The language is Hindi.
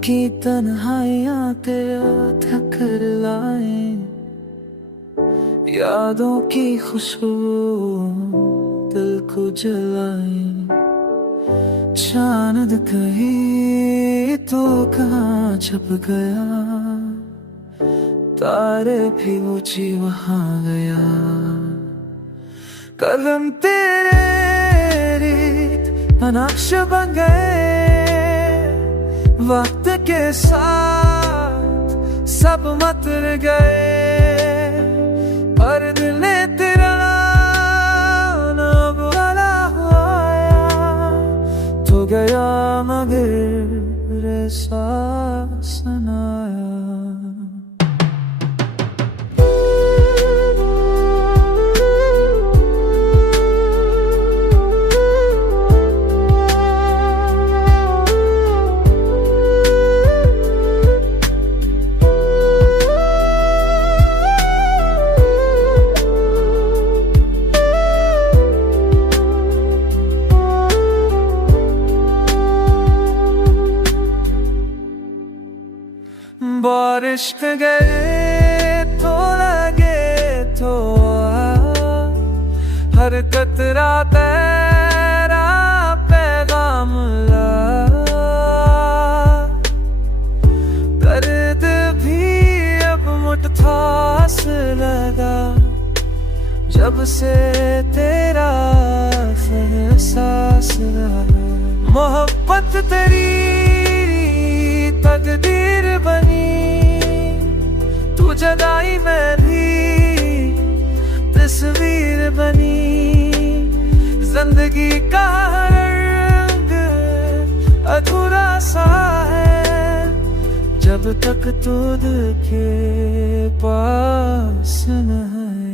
की तन्हाइयां तेरा थक लाए, यादों की खुशबू दिल को जलाए। चांद कहीं तो कहाँ छुप गया, तारे भी ऊंची वहां गया। कदम तेरे रीत नक्श बन गए, वक्त के साथ सब मतर गए। पर दिल ने तेरा नाम वाला हुआ तो गया, मगर एहसास न आया। बारिश गए तो लगे तो हर कतरा तेरा पैगाम ला। दर्द भी अब मुठ्ठास लगा, जब से तेरा एहसास आया। मोहब्बत तेरी तकदीर बनी, तू जगाई मैं भी तस्वीर बनी। जिंदगी का रंग अधूरा सा है, जब तक तू दिल के पास न है।